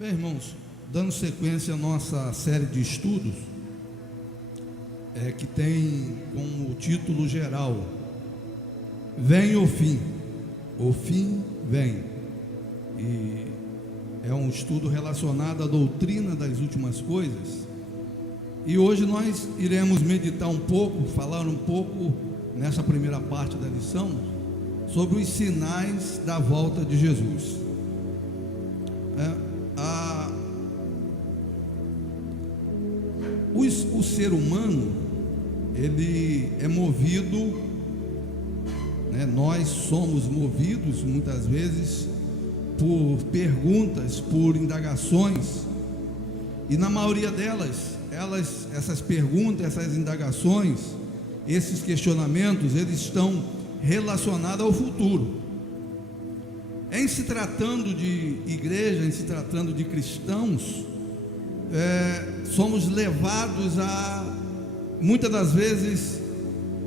Bem, irmãos, dando sequência à nossa série de estudos, que tem como título geral: Vem o fim vem. E é um estudo relacionado à doutrina das últimas coisas. E hoje nós iremos meditar um pouco, falar um pouco, nessa primeira parte da lição, sobre os sinais da volta de Jesus. O ser humano, ele é movido, nós somos movidos muitas vezes por perguntas, por indagações, e na maioria delas, essas perguntas, essas indagações, esses questionamentos, eles estão relacionados ao futuro. Em se tratando de igreja, em se tratando de cristãos, somos levados a, muitas das vezes,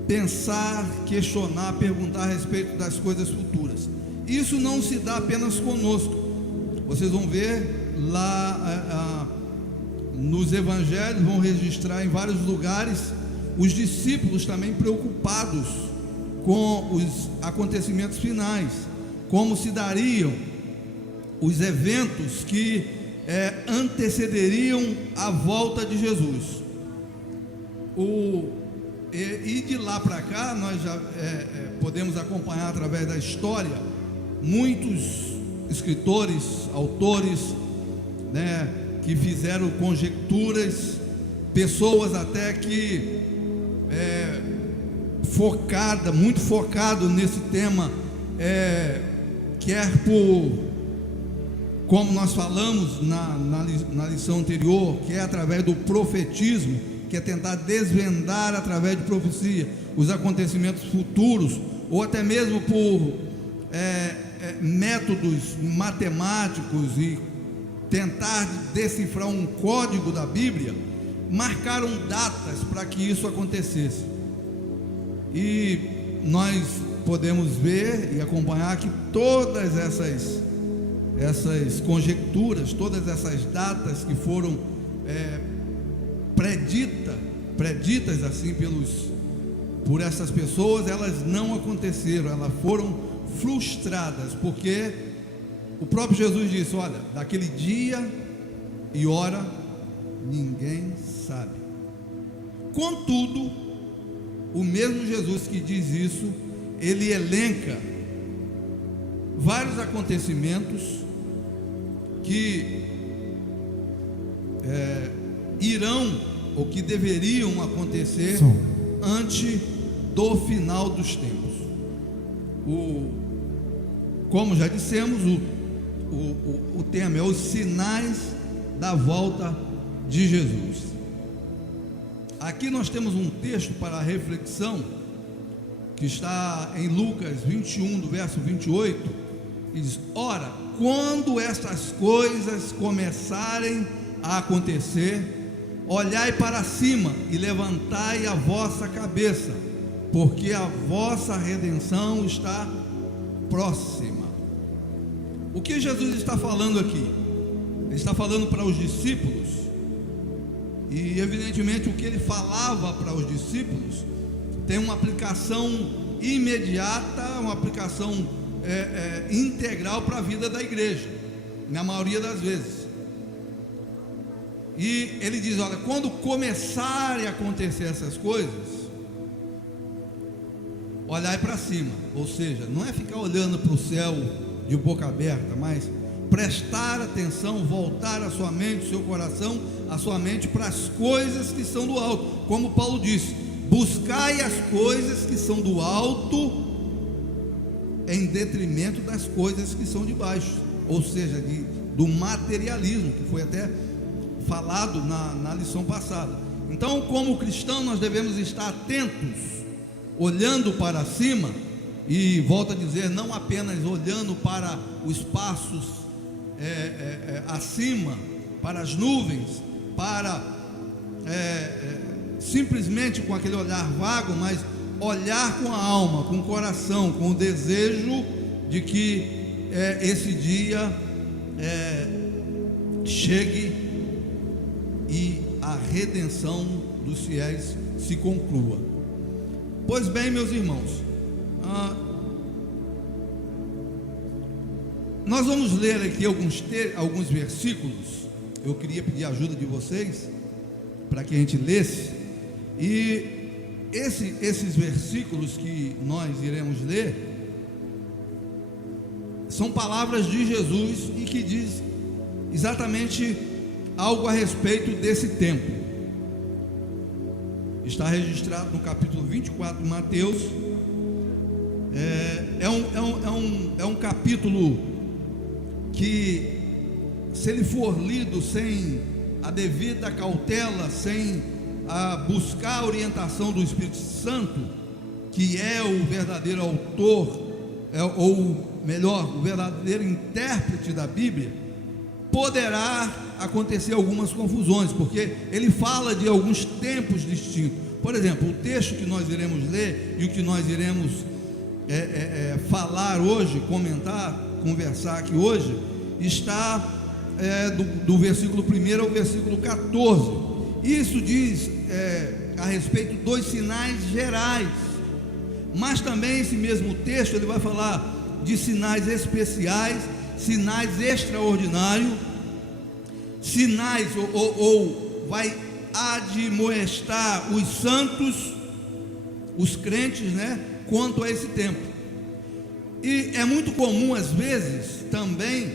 pensar, questionar, perguntar a respeito das coisas futuras. Isso não se dá apenas conosco. Vocês vão ver lá nos evangelhos, vão registrar em vários lugares os discípulos também preocupados com os acontecimentos finais, como se dariam os eventos que antecederiam a volta de Jesus. E de lá para cá, nós já podemos acompanhar através da história muitos escritores, autores, que fizeram conjecturas, pessoas até que muito focado nesse tema, quer como nós falamos na lição anterior, que é através do profetismo, que é tentar desvendar através de profecia os acontecimentos futuros, ou até mesmo por métodos matemáticos, e tentar decifrar um código da Bíblia, marcaram datas para que isso acontecesse. E nós podemos ver e acompanhar que todas essas conjecturas, todas essas datas que foram preditas assim por essas pessoas, elas não aconteceram, elas foram frustradas, porque o próprio Jesus disse: olha, daquele dia e hora ninguém sabe. Contudo, o mesmo Jesus que diz isso, ele elenca vários acontecimentos que irão, ou que deveriam acontecer antes do final dos tempos. Como já dissemos, o tema é os sinais da volta de Jesus. Aqui nós temos um texto para reflexão, que está em Lucas 21, do verso 28, e diz: ora, quando estas coisas começarem a acontecer, olhai para cima e levantai a vossa cabeça, porque a vossa redenção está próxima. O que Jesus está falando aqui? Ele está falando para os discípulos, e evidentemente o que ele falava para os discípulos tem uma aplicação imediata, uma aplicação integral para a vida da igreja, na maioria das vezes. E ele diz: olha, quando começarem a acontecer essas coisas, olhai para cima. Ou seja, não é ficar olhando para o céu de boca aberta, mas prestar atenção, voltar a sua mente, o seu coração, a sua mente para as coisas que são do alto. Como Paulo disse: buscai as coisas que são do alto, em detrimento das coisas que são de baixo. Ou seja, do materialismo, que foi até falado na lição passada. Então, como cristão, nós devemos estar atentos, olhando para cima, e volto a dizer, não apenas olhando para os passos acima, para as nuvens, para simplesmente com aquele olhar vago, mas olhar com a alma, com o coração, com o desejo de que esse dia chegue e a redenção dos fiéis se conclua. Pois bem, meus irmãos, nós vamos ler aqui alguns versículos. Eu queria pedir a ajuda de vocês para que a gente lesse. E esses versículos que nós iremos ler são palavras de Jesus e que diz exatamente algo a respeito desse tempo. Está registrado no capítulo 24 de Mateus. É um capítulo que, se ele for lido sem a devida cautela, sem buscar a orientação do Espírito Santo, que é o verdadeiro autor, ou melhor, o verdadeiro intérprete da Bíblia, poderá acontecer algumas confusões, porque ele fala de alguns tempos distintos. Por exemplo, o texto que nós iremos ler e o que nós iremos falar hoje, conversar aqui hoje, está do versículo 1 ao versículo 14. Isso diz a respeito dos sinais gerais, mas também esse mesmo texto ele vai falar de sinais especiais, sinais extraordinários, sinais ou vai admoestar os santos, os crentes, quanto a esse tempo. E é muito comum às vezes também,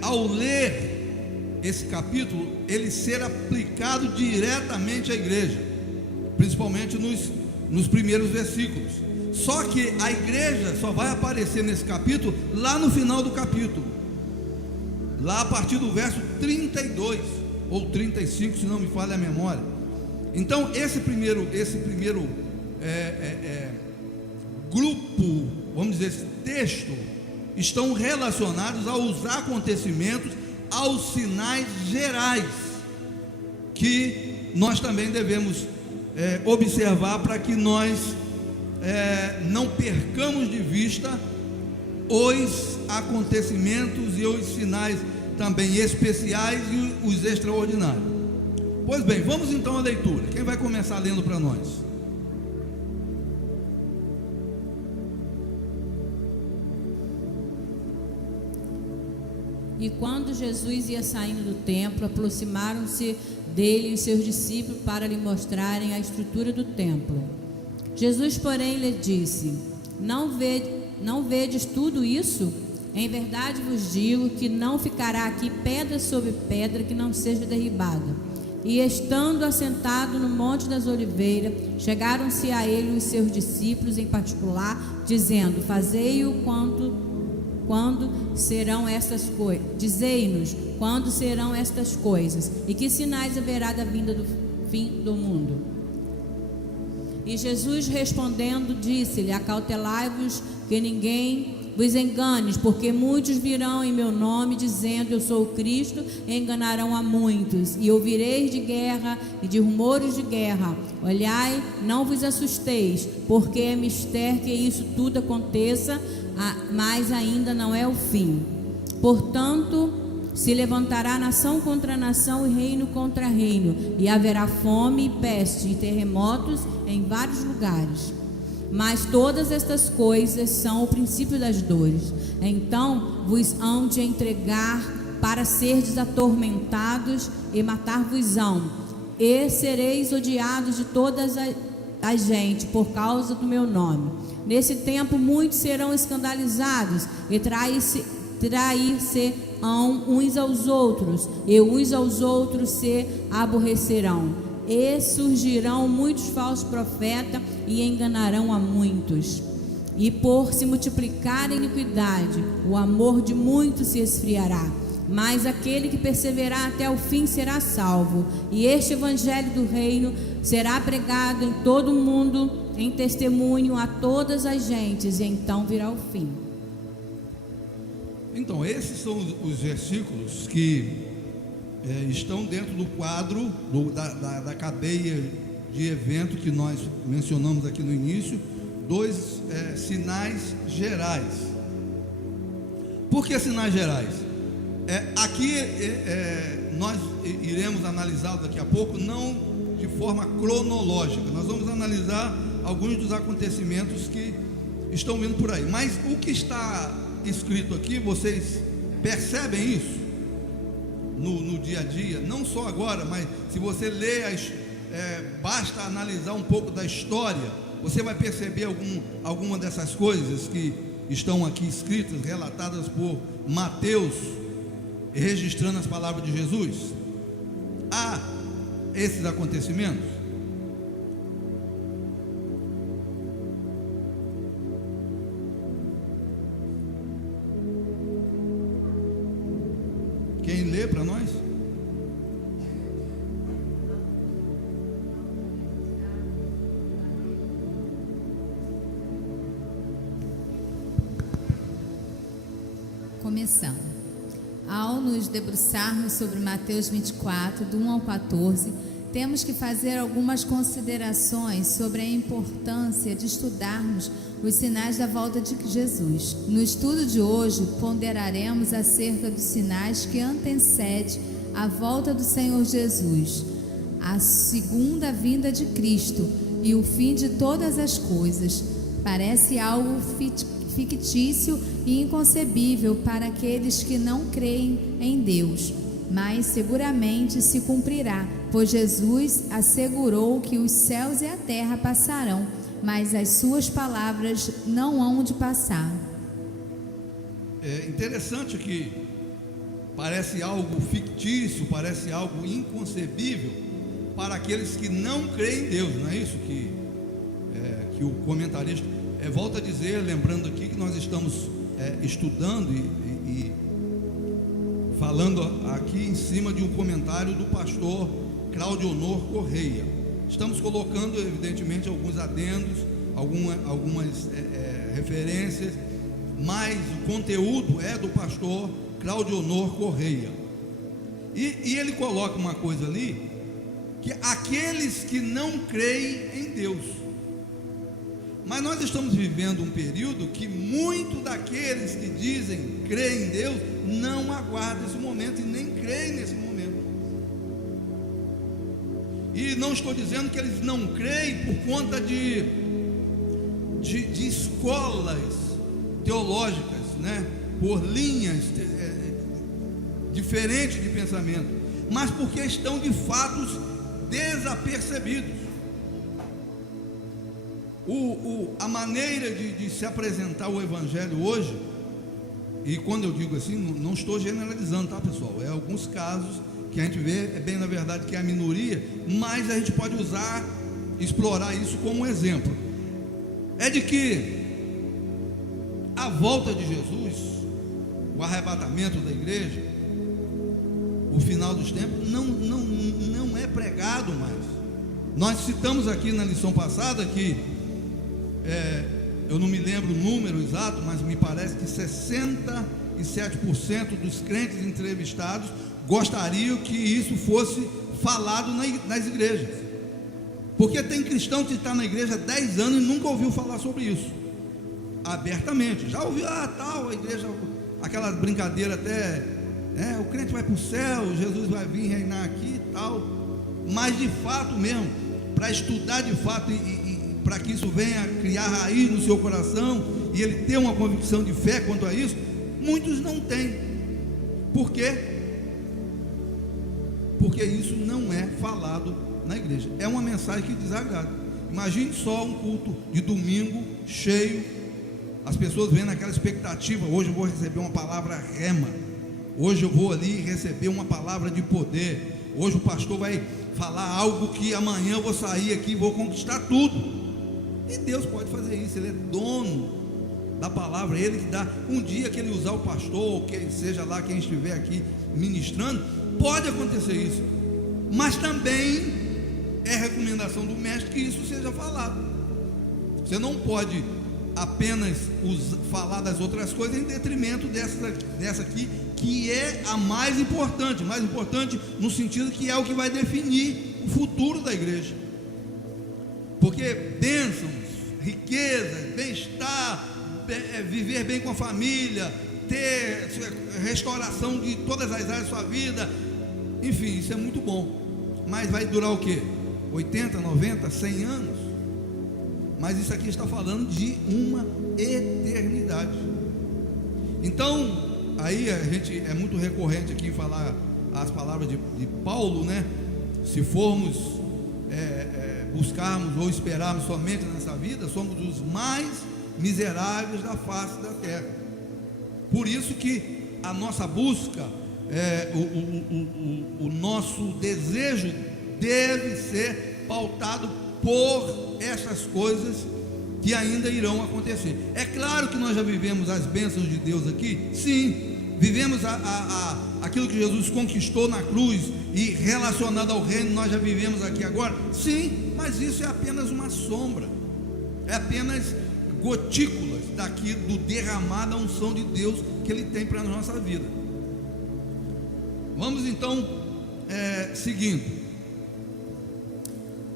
ao ler esse capítulo, ele ser aplicado diretamente à igreja, principalmente nos primeiros versículos. Só que a igreja só vai aparecer nesse capítulo lá no final do capítulo, lá a partir do verso 32 ou 35, se não me falha a memória. Então esse primeiro grupo, vamos dizer, esse texto, estão relacionados aos acontecimentos, aos sinais gerais, que nós também devemos observar, para que nós não percamos de vista os acontecimentos e os sinais também especiais e os extraordinários. Pois bem, vamos então à leitura. Quem vai começar lendo para nós? E quando Jesus ia saindo do templo, aproximaram-se dele os seus discípulos para lhe mostrarem a estrutura do templo. Jesus, porém, lhe disse: Não vedes tudo isso? Em verdade vos digo que não ficará aqui pedra sobre pedra que não seja derribada. E estando assentado no Monte das Oliveiras, chegaram-se a ele os seus discípulos em particular, dizendo: Fazei-o quando serão estas coisas? Dizei-nos quando serão estas coisas, e que sinais haverá da vinda do fim do mundo. E Jesus respondendo disse-lhe: Acautelai-vos que ninguém vos engane, porque muitos virão em meu nome dizendo: Eu sou o Cristo, e enganarão a muitos. E ouvireis de guerra e de rumores de guerra. Olhai, não vos assusteis, porque é mister que isso tudo aconteça, mas ainda não é o fim. Portanto, se levantará nação contra nação e reino contra reino, e haverá fome, peste e terremotos em vários lugares. Mas todas estas coisas são o princípio das dores. Então vos hão de entregar para serdes atormentados, e matar-vos-ão, e sereis odiados de todas a gente por causa do meu nome. Nesse tempo muitos serão escandalizados e trair-se-ão uns aos outros, e uns aos outros se aborrecerão. E surgirão muitos falsos profetas e enganarão a muitos. E por se multiplicar a iniquidade, o amor de muitos se esfriará. Mas aquele que perseverar até o fim será salvo. E este evangelho do reino será pregado em todo o mundo, em testemunho a todas as gentes, e então virá o fim. Então, esses são os versículos que estão dentro do quadro da cadeia de evento que nós mencionamos aqui no início, dos sinais gerais. Por que sinais gerais? Aqui nós iremos analisar daqui a pouco, não de forma cronológica. Nós vamos analisar alguns dos acontecimentos que estão vindo por aí. Mas o que está escrito aqui, vocês percebem isso no dia a dia? Não só agora, mas se você lê, basta analisar um pouco da história, você vai perceber alguma dessas coisas que estão aqui escritas, relatadas por Mateus, registrando as palavras de Jesus. Há esses acontecimentos. Quem lê para nós? Começando. Ao nos debruçarmos sobre Mateus 24, do 1 ao 14, temos que fazer algumas considerações sobre a importância de estudarmos os sinais da volta de Jesus. No estudo de hoje, ponderaremos acerca dos sinais que antecedem a volta do Senhor Jesus, a segunda vinda de Cristo e o fim de todas as coisas. Parece algo fictício e inconcebível para aqueles que não creem em Deus, mas seguramente se cumprirá, pois Jesus assegurou que os céus e a terra passarão, mas as suas palavras não hão de passar. É interessante que parece algo fictício, parece algo inconcebível para aqueles que não creem em Deus, não é isso que o comentarista volta a dizer, lembrando aqui que nós estamos estudando e falando aqui em cima de um comentário do pastor Claudionor Correia. Estamos colocando evidentemente alguns adendos, algumas referências, mas o conteúdo é do pastor Claudionor Correia, e ele coloca uma coisa ali, que aqueles que não creem em Deus. Mas nós estamos vivendo um período que muitos daqueles que dizem crer em Deus não aguardam esse momento e nem creem nesse momento. E não estou dizendo que eles não creem por conta de escolas teológicas, né? Por linhas diferentes de pensamento, mas porque estão de fato desapercebidos. A maneira de se apresentar o Evangelho hoje, e quando eu digo assim, não estou generalizando, tá, pessoal? É alguns casos que a gente vê, bem na verdade que é a minoria, mas a gente pode explorar isso como exemplo. É de que a volta de Jesus, o arrebatamento da igreja, o final dos tempos, não é pregado mais. Nós citamos aqui na lição passada que eu não me lembro o número exato, mas me parece que 67% dos crentes entrevistados gostariam que isso fosse falado nas igrejas, porque tem cristão que está na igreja há 10 anos e nunca ouviu falar sobre isso abertamente. Já ouviu, tal, a igreja, aquela brincadeira até, o crente vai para o céu, Jesus vai vir reinar aqui e tal, mas de fato mesmo, para estudar de fato e para que isso venha criar raiz no seu coração e ele ter uma convicção de fé quanto a isso, muitos não têm. Por quê? Porque isso não é falado na igreja. É uma mensagem que desagrada. Imagine só um culto de domingo cheio, as pessoas vendo aquela expectativa: hoje eu vou receber uma palavra rema, hoje eu vou ali receber uma palavra de poder, hoje o pastor vai falar algo que amanhã eu vou sair aqui e vou conquistar tudo. E Deus pode fazer isso, Ele é dono da palavra, Ele que dá. Um dia que Ele usar o pastor, ou que seja lá quem estiver aqui ministrando, pode acontecer isso, mas também é recomendação do mestre que isso seja falado. Você não pode apenas falar das outras coisas em detrimento dessa aqui, que é a mais importante no sentido que é o que vai definir o futuro da igreja. Porque bênçãos, riquezas, bem-estar, viver bem com a família, ter restauração de todas as áreas da sua vida. Enfim, isso é muito bom. Mas vai durar o quê? 80, 90, 100 anos? Mas isso aqui está falando de uma eternidade. Então, aí a gente é muito recorrente aqui em falar as palavras de Paulo, né? Se formos buscarmos ou esperarmos somente nessa vida, somos os mais miseráveis da face da terra. Por isso que a nossa busca, o nosso desejo deve ser pautado por essas coisas que ainda irão acontecer. É claro que nós já vivemos as bênçãos de Deus aqui, sim, vivemos aquilo que Jesus conquistou na cruz e relacionado ao reino, nós já vivemos aqui agora, sim, mas isso é apenas uma sombra, é apenas gotículas daqui do derramar da unção de Deus que Ele tem para a nossa vida. Vamos então seguindo.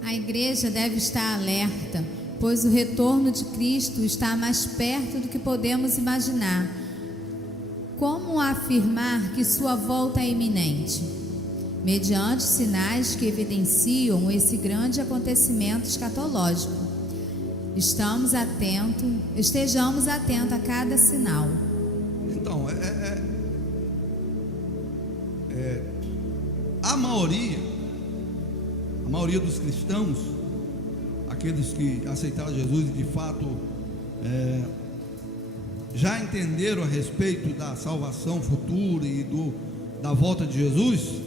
A igreja deve estar alerta, pois o retorno de Cristo está mais perto do que podemos imaginar. Como afirmar que sua volta é iminente? Mediante sinais que evidenciam esse grande acontecimento escatológico. Estejamos atentos a cada sinal. Então, a maioria dos cristãos, aqueles que aceitaram Jesus e de fato já entenderam a respeito da salvação futura e da volta de Jesus,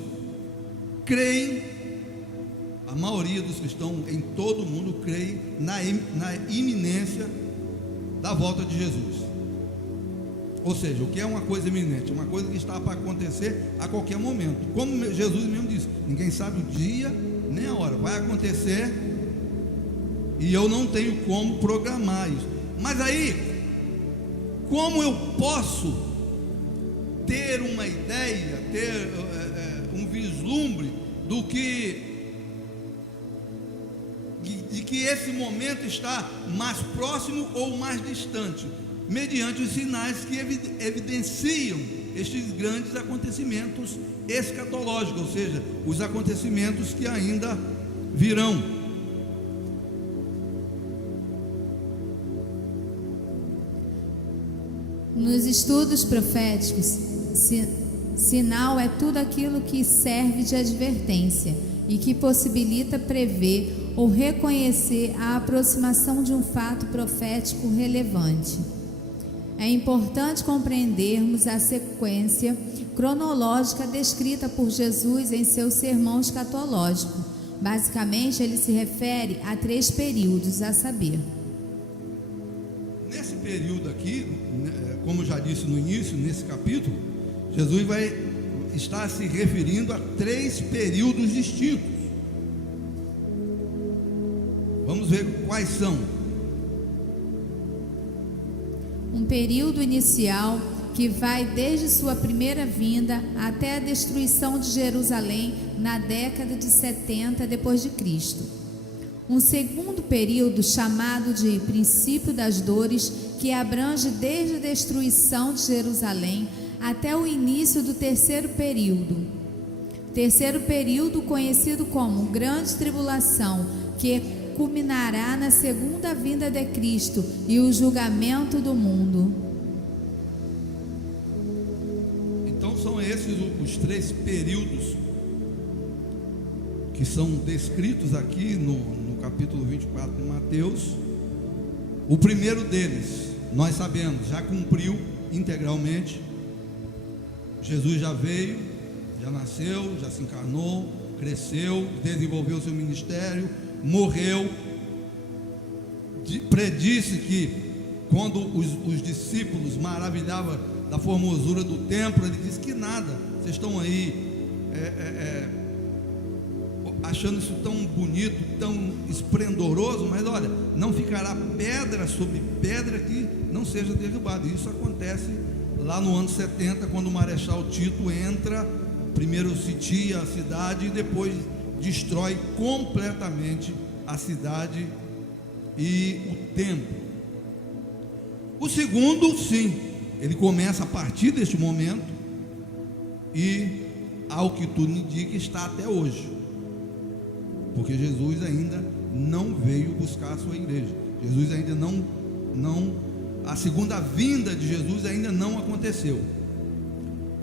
creem, a maioria dos cristãos em todo o mundo creem na iminência da volta de Jesus. Ou seja, o que é uma coisa iminente? Uma coisa que está para acontecer a qualquer momento. Como Jesus mesmo disse, ninguém sabe o dia nem a hora, vai acontecer e eu não tenho como programar isso. Mas aí, como eu posso ter uma ideia, ter um vislumbre de que esse momento está mais próximo ou mais distante? Mediante os sinais que evidenciam estes grandes acontecimentos escatológicos, ou seja, os acontecimentos que ainda virão. Nos estudos proféticos, sinal é tudo aquilo que serve de advertência e que possibilita prever ou reconhecer a aproximação de um fato profético relevante. É importante compreendermos a sequência cronológica descrita por Jesus em seu sermão escatológico. Basicamente, ele se refere a 3 períodos, a saber. Nesse período aqui, como já disse no início, nesse capítulo, Jesus vai estar se referindo a 3 períodos distintos. Vamos ver quais são. Um período inicial que vai desde sua primeira vinda até a destruição de Jerusalém na década de 70 depois de Cristo. Um segundo período chamado de princípio das dores, que abrange desde a destruição de Jerusalém até o início do terceiro período. Terceiro período conhecido como Grande Tribulação, que culminará na segunda vinda de Cristo e o julgamento do mundo. Então são esses os 3 períodos que são descritos aqui no capítulo 24 de Mateus. O primeiro deles, nós sabemos, já cumpriu integralmente. Jesus já veio, já nasceu, já se encarnou, cresceu, desenvolveu seu ministério, morreu, predisse que quando os discípulos maravilhavam da formosura do templo, ele disse que nada, vocês estão aí achando isso tão bonito, tão esplendoroso, mas olha, não ficará pedra sobre pedra que não seja derrubada. Isso acontece lá no ano 70, quando o Marechal Tito entra, primeiro sitia a cidade e depois destrói completamente a cidade e o templo. O segundo, sim, ele começa a partir deste momento e, ao que tudo indica, está até hoje, porque Jesus ainda não veio buscar a sua igreja. Jesus ainda a segunda vinda de Jesus ainda não aconteceu.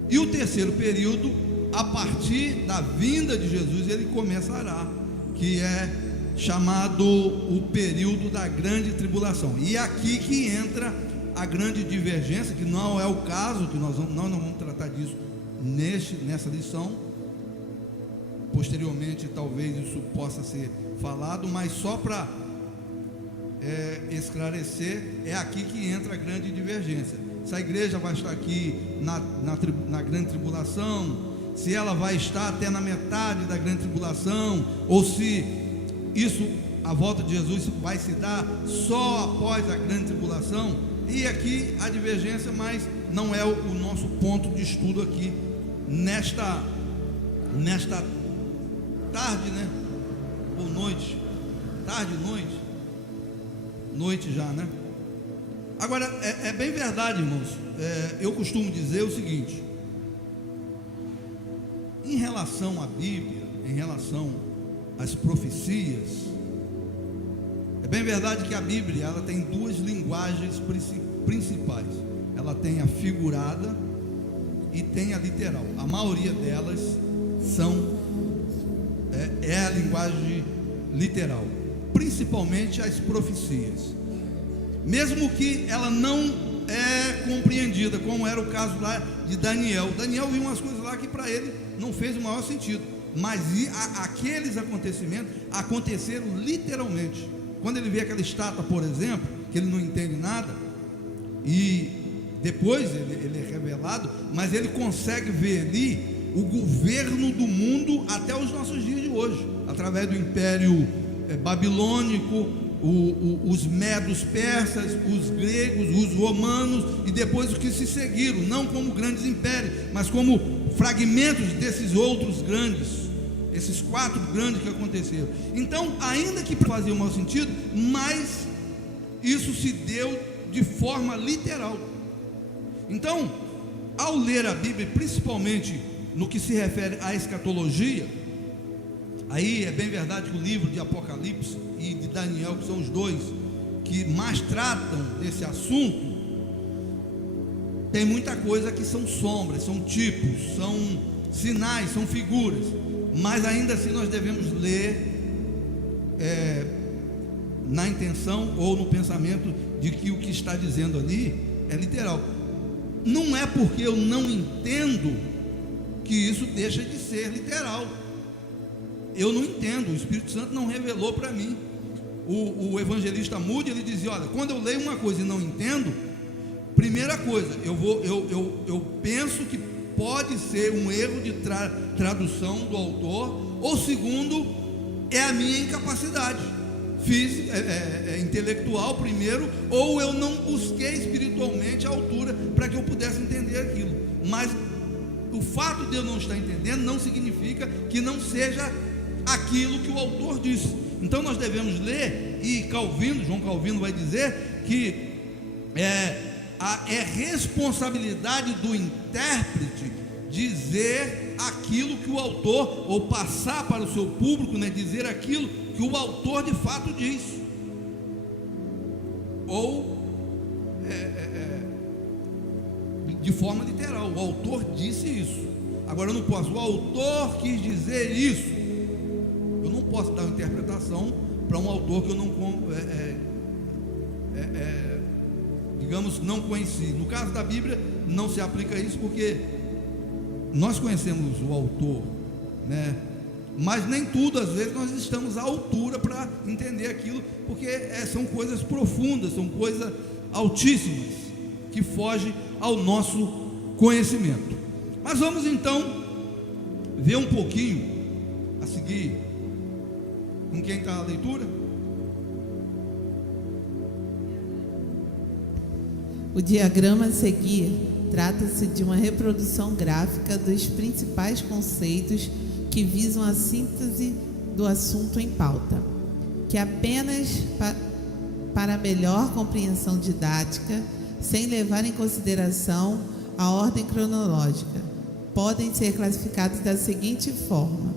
E o terceiro período, a partir da vinda de Jesus, ele começará, que é chamado o período da grande tribulação. E é aqui que entra a grande divergência, que não é o caso, que nós não vamos tratar disso nessa lição. Posteriormente talvez isso possa ser falado, mas só para esclarecer, é aqui que entra a grande divergência. Se a igreja vai estar aqui na grande tribulação, se ela vai estar até na metade da grande tribulação, ou se a volta de Jesus vai se dar só após a grande tribulação. E aqui a divergência, mas não é o nosso ponto de estudo aqui nesta tarde, né? Ou noite, tarde, noite já, né? Agora, é bem verdade, irmãos, eu costumo dizer o seguinte: em relação à Bíblia, em relação às profecias, é bem verdade que a Bíblia, ela tem duas linguagens principais. Ela tem a figurada e tem a literal. A maioria delas é a linguagem literal, principalmente as profecias, mesmo que ela não é compreendida, como era o caso lá de Daniel. Daniel viu umas coisas lá que para ele não fez o maior sentido, mas aqueles acontecimentos aconteceram literalmente. Quando ele vê aquela estátua, por exemplo, que ele não entende nada, e depois ele é revelado, mas ele consegue ver ali o governo do mundo até os nossos dias de hoje, através do Império Babilônico, os medos persas, os gregos, os romanos, e depois os que se seguiram, não como grandes impérios, mas como fragmentos desses outros grandes, esses 4 grandes que aconteceram. Então, ainda que fazia o mau sentido, mas isso se deu de forma literal. Então, ao ler a Bíblia, principalmente no que se refere à escatologia, aí é bem verdade que o livro de Apocalipse e de Daniel, que são os dois que mais tratam desse assunto, tem muita coisa que são sombras, são tipos, são sinais, são figuras, mas ainda assim nós devemos ler na intenção ou no pensamento de que o que está dizendo ali é literal. Não é porque eu não entendo que isso deixa de ser literal. Eu não entendo, o Espírito Santo não revelou para mim. O evangelista Moody, ele dizia: olha, quando eu leio uma coisa e não entendo, primeira coisa, eu penso que pode ser um erro de tradução do autor, ou segundo, é a minha incapacidade física, intelectual primeiro, ou eu não busquei espiritualmente a altura para que eu pudesse entender aquilo. Mas o fato de eu não estar entendendo não significa que não seja aquilo que o autor disse. Então nós devemos ler, e João Calvino vai dizer que é responsabilidade do intérprete dizer aquilo que o autor, ou passar para o seu público, né, dizer aquilo que o autor de fato diz, ou de forma literal. O autor disse isso. Agora eu não posso, o autor quis dizer isso. Eu não posso dar uma interpretação para um autor que eu não digamos, não conheci. No caso da Bíblia não se aplica isso, porque nós conhecemos o autor, né? Mas nem tudo, às vezes, nós estamos à altura para entender aquilo, porque são coisas profundas, são coisas altíssimas, que fogem ao nosso conhecimento. Mas vamos então ver um pouquinho, a seguir, com quem está a leitura? O diagrama a seguir trata-se de uma reprodução gráfica dos principais conceitos que visam a síntese do assunto em pauta, que apenas para melhor compreensão didática sem levar em consideração a ordem cronológica. Podem ser classificados da seguinte forma: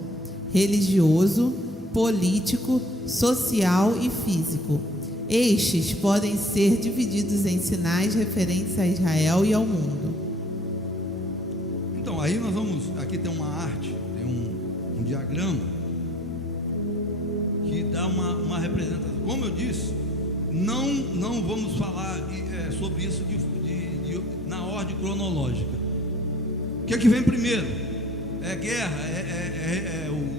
religioso, político, social e físico. Estes podem ser divididos em sinais referentes a Israel e ao mundo. Então, aí nós vamos, aqui tem uma arte, tem um diagrama que dá uma representação. Como eu disse, não vamos falar sobre isso na ordem cronológica. O que é que vem primeiro? É guerra,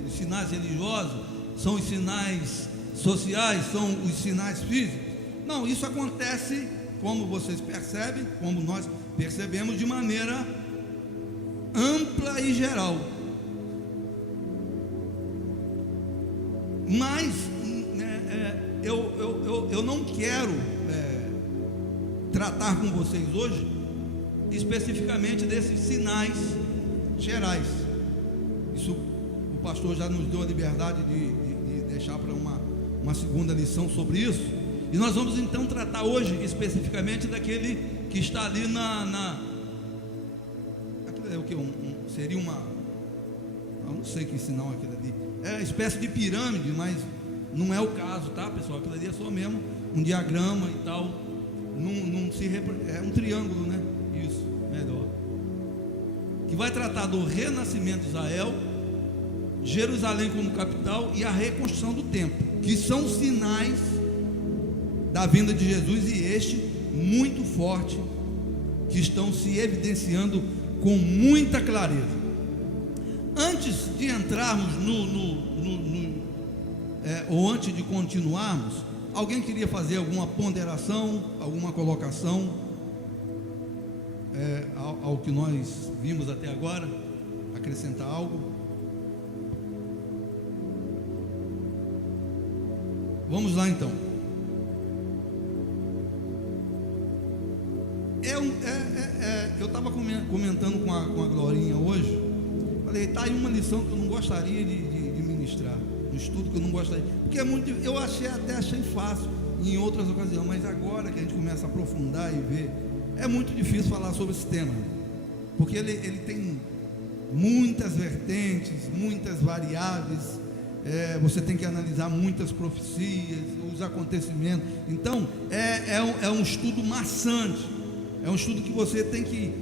os sinais religiosos, são os sinais sociais, são os sinais físicos? Não, isso acontece, como vocês percebem, como nós percebemos, de maneira ampla e geral. Mas eu não quero tratar com vocês hoje especificamente desses sinais gerais. Isso o pastor já nos deu a liberdade de deixar para uma segunda lição sobre isso. E nós vamos então tratar hoje especificamente daquele que está ali aquilo é o que? Seria eu não sei que sinal é aquilo ali. É uma espécie de pirâmide, mas não é o caso, tá, pessoal? Aquilo ali é só mesmo um diagrama e tal. É um triângulo, né? Isso, melhor. Que vai tratar do renascimento de Israel, Jerusalém como capital e a reconstrução do templo, que são sinais da vinda de Jesus, e este muito forte, que estão se evidenciando com muita clareza. Antes de entrarmos ou antes de continuarmos, alguém queria fazer alguma ponderação, alguma colocação ao que nós vimos até agora? Acrescentar algo? Vamos lá então. Eu estava comentando com a Glorinha hoje. Falei, está aí uma lição que eu não gostaria de ministrar, um estudo que eu não gostaria, porque é muito, eu achei fácil em outras ocasiões, mas agora que a gente começa a aprofundar e ver, é muito difícil falar sobre esse tema, porque ele tem muitas vertentes, muitas variáveis. Você tem que analisar muitas profecias, os acontecimentos. Então é um estudo maçante, é um estudo que você tem que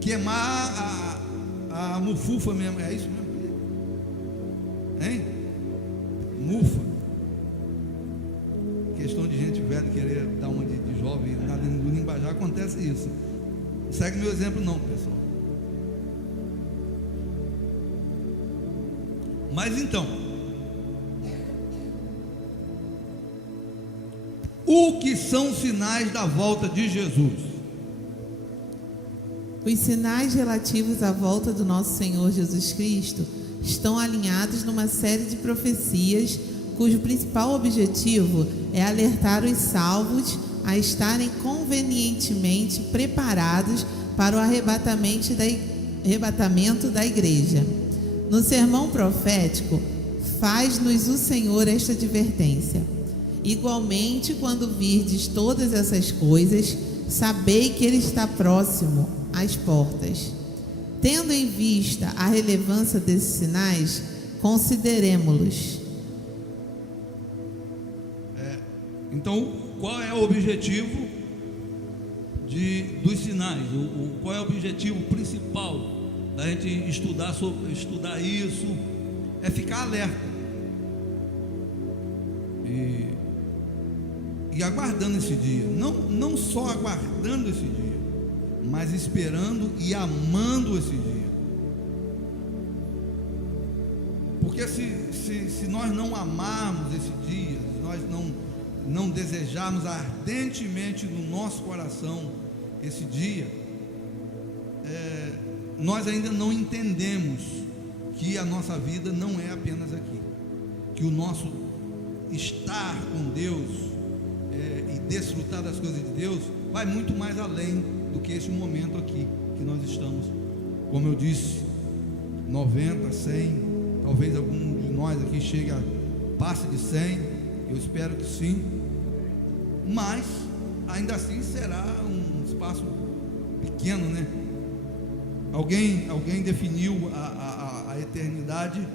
queimar a mufufa mesmo. É isso mesmo? Hein? Mufa. Questão de gente velha querer dar uma de jovem, nada no linguajar, acontece isso. Segue meu exemplo não, pessoal. Mas então, o que são sinais da volta de Jesus? Os sinais relativos à volta do nosso Senhor Jesus Cristo estão alinhados numa série de profecias, cujo principal objetivo é alertar os salvos a estarem convenientemente preparados para o arrebatamento da igreja. No sermão profético, faz-nos o Senhor esta advertência: igualmente, quando virdes todas essas coisas, sabei que Ele está próximo às portas. Tendo em vista a relevância desses sinais, consideremo-los. Então, qual é o objetivo dos sinais? Qual é o objetivo principal da gente estudar isso? É ficar alerta e aguardando esse dia. Não só aguardando esse dia, mas esperando e amando esse dia. Porque se nós não amarmos esse dia, se nós não desejarmos ardentemente no nosso coração esse dia, nós ainda não entendemos que a nossa vida não é apenas aqui, que o nosso estar com Deus e desfrutar das coisas de Deus vai muito mais além do que esse momento aqui que nós estamos. Como eu disse, 90, 100, talvez algum de nós aqui chegue a passe de 100, eu espero que sim, mas ainda assim será espaço pequeno, né? Alguém definiu a eternidade,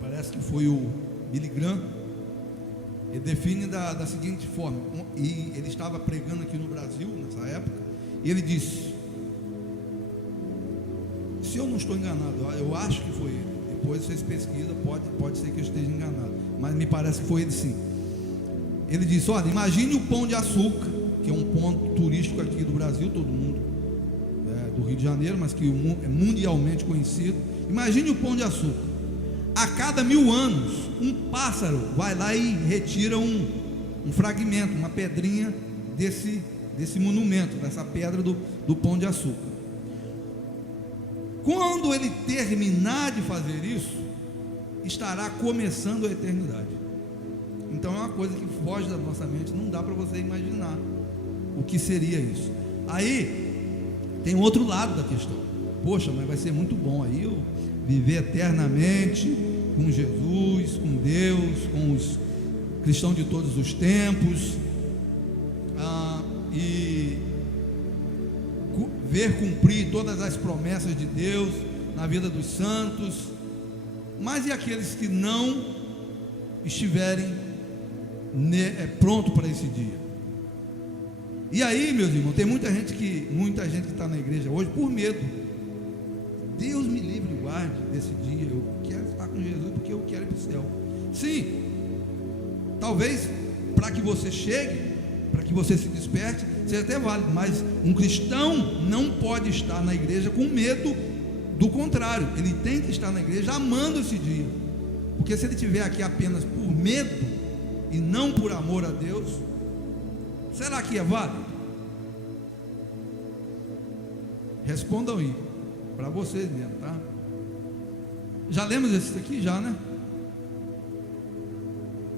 parece que foi o Billy Graham. Ele define da seguinte forma, e ele estava pregando aqui no Brasil nessa época, e ele disse, se eu não estou enganado, eu acho que foi ele, depois vocês pesquisam, pode ser que eu esteja enganado, mas me parece que foi ele sim. Ele disse, olha, imagine o Pão de Açúcar, que é um ponto turístico aqui do Brasil, todo mundo do Rio de Janeiro, mas que é mundialmente conhecido. Imagine o Pão de Açúcar. A cada 1000 anos, um pássaro vai lá e retira um fragmento, uma pedrinha desse monumento, dessa pedra do Pão de Açúcar. Quando ele terminar de fazer isso, estará começando a eternidade. Então é uma coisa que foge da nossa mente, não dá para você imaginar o que seria isso. Aí tem outro lado da questão. Poxa, mas vai ser muito bom aí eu viver eternamente com Jesus, com Deus, com os cristãos de todos os tempos, e ver cumprir todas as promessas de Deus na vida dos santos. Mas e aqueles que não estiverem pronto para esse dia? E aí, meus irmãos, tem muita gente que está na igreja hoje por medo. Deus me livre e guarde desse dia, eu quero estar com Jesus porque eu quero ir para o céu. Sim, talvez para que você chegue, para que você se desperte, seja até válido, mas um cristão não pode estar na igreja com medo. Do contrário, ele tem que estar na igreja amando esse dia, porque se ele estiver aqui apenas por medo e não por amor a Deus, será que é válido? Respondam aí, para vocês mesmo, tá? Já lemos esse aqui, já, né?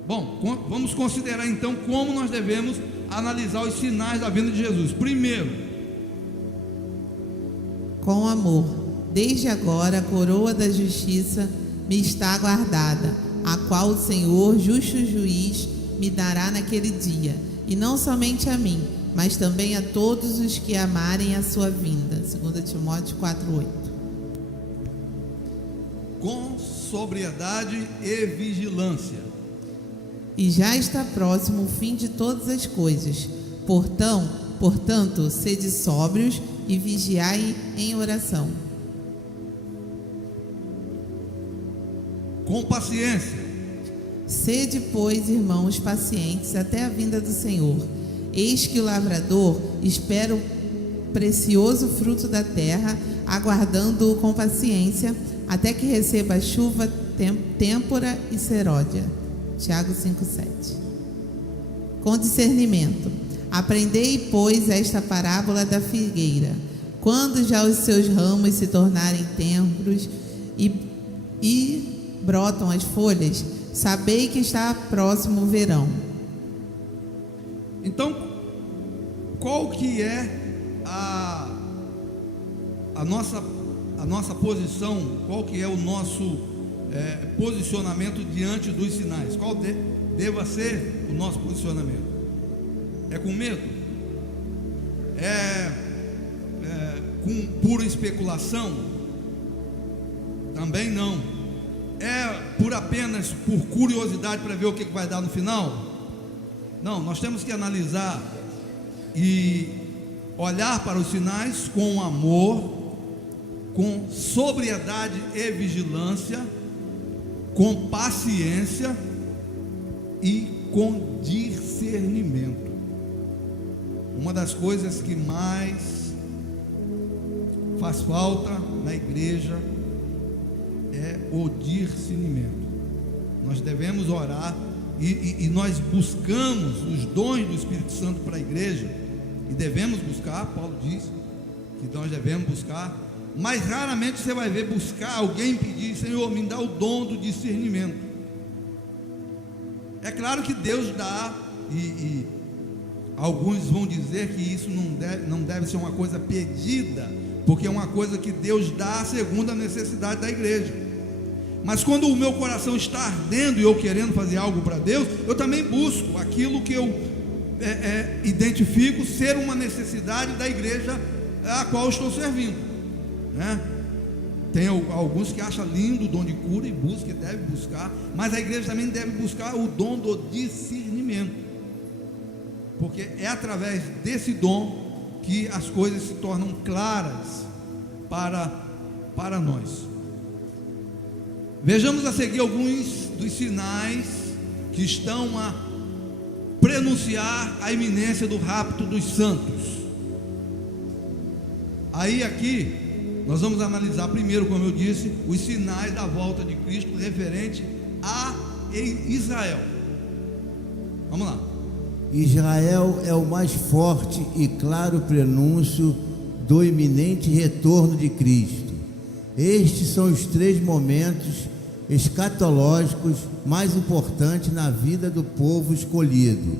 Bom, vamos considerar então como nós devemos analisar os sinais da vinda de Jesus. Primeiro, com amor, desde agora a coroa da justiça me está guardada, a qual o Senhor, justo juiz, me dará naquele dia, e não somente a mim, mas também a todos os que amarem a sua vinda. 2 Timóteo 4:8. Com sobriedade e vigilância. E já está próximo o fim de todas as coisas. Portanto, sede sóbrios e vigiai em oração. Com paciência. Sede, pois, irmãos, pacientes até a vinda do Senhor. Eis que o lavrador espera o precioso fruto da terra, aguardando-o com paciência, até que receba a chuva têmpora e seródia. Tiago 5:7. Com discernimento. Aprendei, pois, esta parábola da figueira. Quando já os seus ramos se tornarem tenros e brotam as folhas, sabei que está próximo o verão. Então, qual que é a nossa posição, qual que é o nosso posicionamento diante dos sinais? Qual deva ser o nosso posicionamento? É com medo? Com pura especulação? Também não. Apenas por curiosidade para ver o que vai dar no final? Não, nós temos que analisar e olhar para os sinais com amor, com sobriedade e vigilância, com paciência e com discernimento. Uma das coisas que mais faz falta na igreja é o discernimento. Nós devemos orar e nós buscamos os dons do Espírito Santo para a igreja, e devemos buscar. Paulo diz que nós devemos buscar, mas raramente você vai ver buscar alguém pedir: Senhor, me dá o dom do discernimento. É claro que Deus dá, e alguns vão dizer que isso não deve ser uma coisa pedida, porque é uma coisa que Deus dá segundo a necessidade da igreja. Mas quando o meu coração está ardendo e eu querendo fazer algo para Deus, eu também busco aquilo que eu identifico ser uma necessidade da igreja a qual estou servindo, né? Tem alguns que acham lindo o dom de cura e busca, e deve buscar, mas a igreja também deve buscar o dom do discernimento, porque é através desse dom que as coisas se tornam claras para nós. Vejamos a seguir alguns dos sinais que estão a prenunciar a iminência do rapto dos santos. Aí aqui nós vamos analisar primeiro, como eu disse, os sinais da volta de Cristo referente a Israel. Vamos lá. Israel é o mais forte e claro prenúncio do iminente retorno de Cristo. Estes são os 3 momentos escatológicos mais importantes na vida do povo escolhido.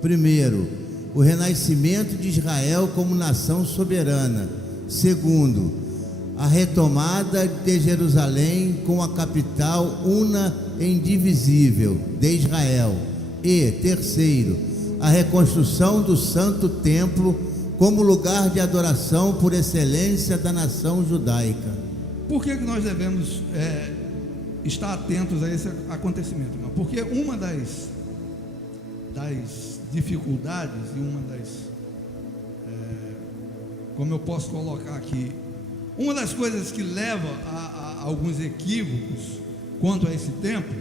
Primeiro, o renascimento de Israel como nação soberana. Segundo, a retomada de Jerusalém com a capital una e indivisível de Israel. E terceiro, a reconstrução do Santo Templo como lugar de adoração por excelência da nação judaica. Por que nós devemos estar atentos a esse acontecimento? Porque uma das dificuldades e uma das, como eu posso colocar aqui, uma das coisas que leva a alguns equívocos quanto a esse tempo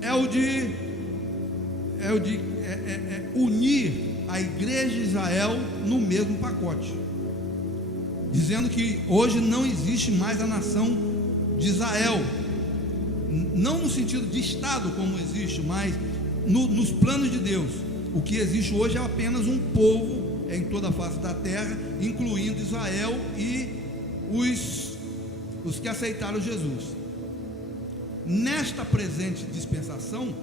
é o de unir a igreja de Israel no mesmo pacote, dizendo que hoje não existe mais a nação de Israel, não no sentido de Estado como existe, mas nos planos de Deus. O que existe hoje é apenas um povo em toda a face da terra, incluindo Israel e os que aceitaram Jesus. Nesta presente dispensação,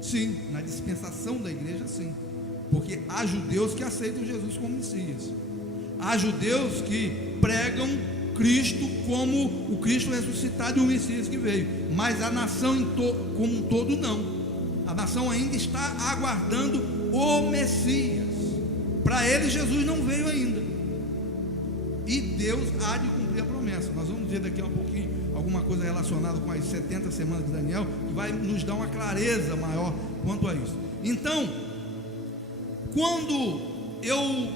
sim, na dispensação da igreja, sim, porque há judeus que aceitam Jesus como Messias, há judeus que pregam Cristo como o Cristo ressuscitado e o Messias que veio, mas a nação como um todo não. A nação ainda está aguardando o Messias. Para eles Jesus não veio ainda, e Deus há de cumprir a promessa. Nós vamos ver daqui a um pouquinho alguma coisa relacionada com as 70 semanas de Daniel, que vai nos dar uma clareza maior quanto a isso. Então, quando eu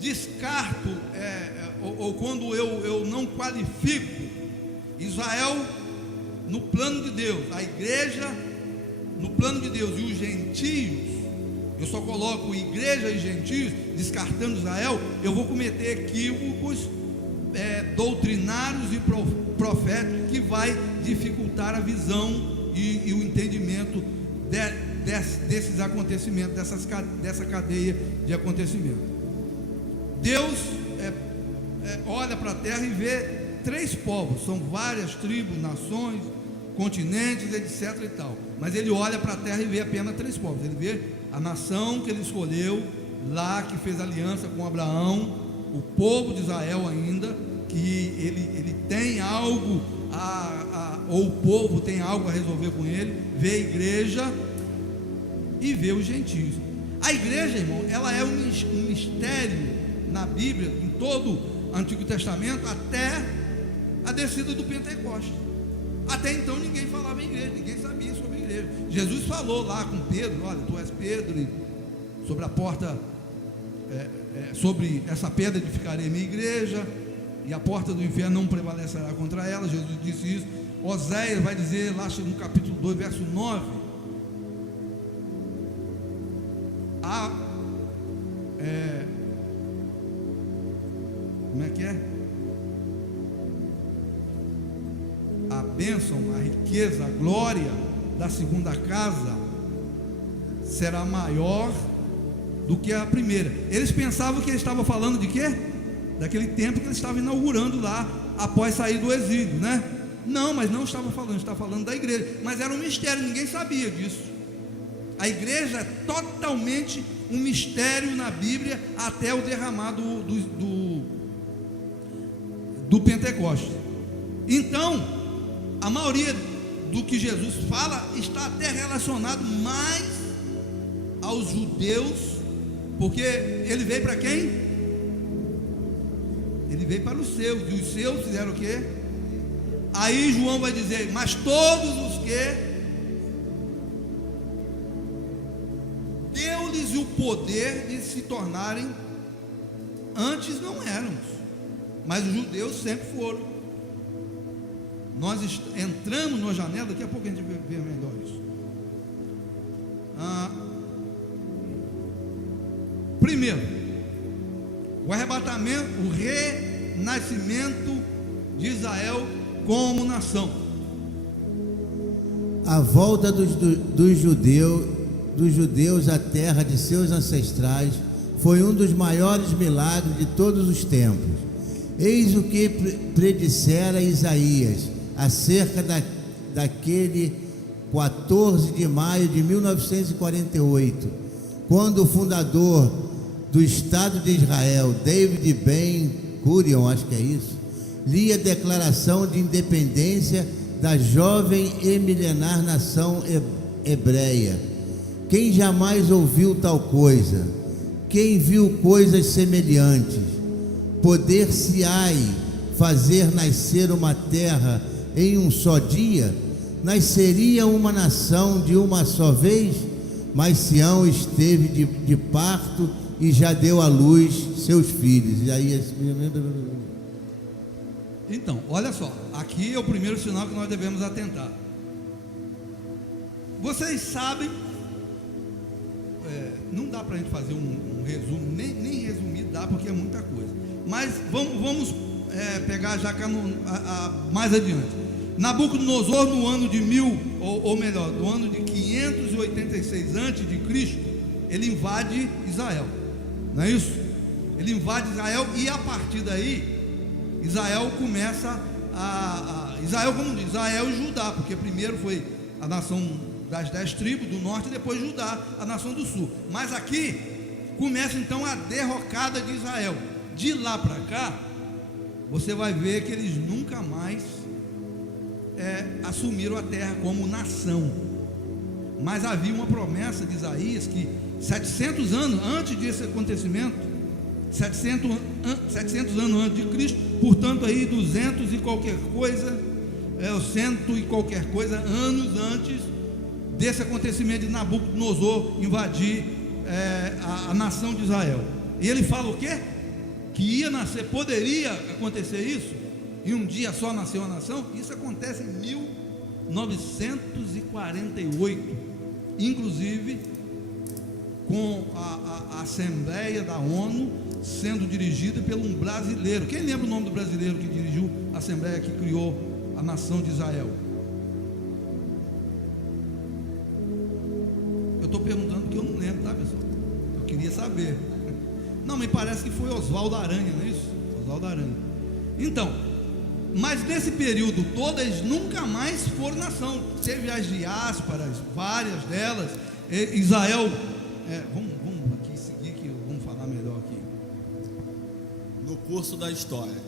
descarto, ou quando eu não qualifico Israel no plano de Deus, a igreja no plano de Deus e os gentios, eu só coloco igreja e gentios, descartando Israel, eu vou cometer equívocos doutrinários e proféticos que vai dificultar a visão e o entendimento desses acontecimentos, dessa cadeia de acontecimentos. Deus olha para a terra e vê 3 povos, são várias tribos, nações, continentes, etc. e tal, mas ele olha para a terra e vê apenas 3 povos. Ele vê a nação que ele escolheu lá, que fez aliança com Abraão, o povo de Israel ainda, que ele tem algo ou o povo tem algo a resolver com ele. Vê a igreja e vê os gentios. A igreja, irmão, ela é um mistério na Bíblia, em todo o Antigo Testamento, até a descida do Pentecostes. Até então ninguém falava em igreja, ninguém sabia sobre a igreja. Jesus falou lá com Pedro: olha, tu és Pedro, e sobre a porta, sobre essa pedra edificarei minha igreja, e a porta do inferno não prevalecerá contra ela. Jesus disse isso. Oséias vai dizer lá no capítulo 2, verso 9, como é que é? A bênção, a riqueza, a glória da segunda casa será maior do que a primeira. Eles pensavam que ele estava falando de quê? Daquele templo que ele estava inaugurando lá após sair do exílio, né? Não, mas não estava falando da igreja. Mas era um mistério, ninguém sabia disso. A igreja é totalmente um mistério na Bíblia até o derramado do Pentecostes. Então, a maioria do que Jesus fala está até relacionado mais aos judeus, porque ele veio para quem? Ele veio para os seus, e os seus fizeram o quê? Aí João vai dizer: mas todos os que deu-lhes o poder de se tornarem, antes não éramos, mas os judeus sempre foram. Nós entramos na janela, daqui a pouco a gente vê melhor isso. Primeiro, o arrebatamento, o renascimento de Israel como nação. A volta dos judeus à terra de seus ancestrais foi um dos maiores milagres de todos os tempos. Eis o que predissera Isaías acerca daquele 14 de maio de 1948, quando o fundador do Estado de Israel, David Ben-Gurion, acho que é isso, lia a declaração de independência da jovem e milenar nação hebreia. Quem jamais ouviu tal coisa? Quem viu coisas semelhantes? Poder-se-á fazer nascer uma terra em um só dia? Nasceria uma nação de uma só vez? Mas Sião esteve de parto e já deu à luz seus filhos. E aí, então, olha só, aqui é o primeiro sinal que nós devemos atentar. Vocês sabem, não dá para a gente fazer um resumo, nem resumir dá, porque é muita coisa, mas vamos pegar já mais adiante. Nabucodonosor, no ano de no ano de 586 a.C., ele invade Israel, não é isso? Ele invade Israel, e a partir daí Israel começa Israel, como diz, Israel e Judá, porque primeiro foi a nação das 10 tribos do norte, e depois Judá, a nação do sul. Mas aqui começa então a derrocada de Israel. De lá para cá, você vai ver que eles nunca mais assumiram a terra como nação. Mas havia uma promessa de Isaías que 700 anos antes desse acontecimento, 700 anos antes de Cristo, portanto aí 200 e qualquer coisa, 100 e qualquer coisa anos antes desse acontecimento de Nabucodonosor invadir a nação de Israel. E ele fala o quê? Que ia nascer, poderia acontecer isso, e um dia só nasceu a nação. Isso acontece em 1948, inclusive com a Assembleia da ONU sendo dirigida por um brasileiro. Quem lembra o nome do brasileiro que dirigiu a Assembleia que criou a nação de Israel? Eu estou perguntando porque eu não lembro, tá, pessoal? Eu queria saber. Não, me parece que foi Oswaldo Aranha, não é isso? Oswaldo Aranha. Então, mas nesse período todo eles nunca mais foram nação. Teve as diásporas, várias delas. Israel, vamos aqui seguir, que vamos falar melhor aqui. No curso da história,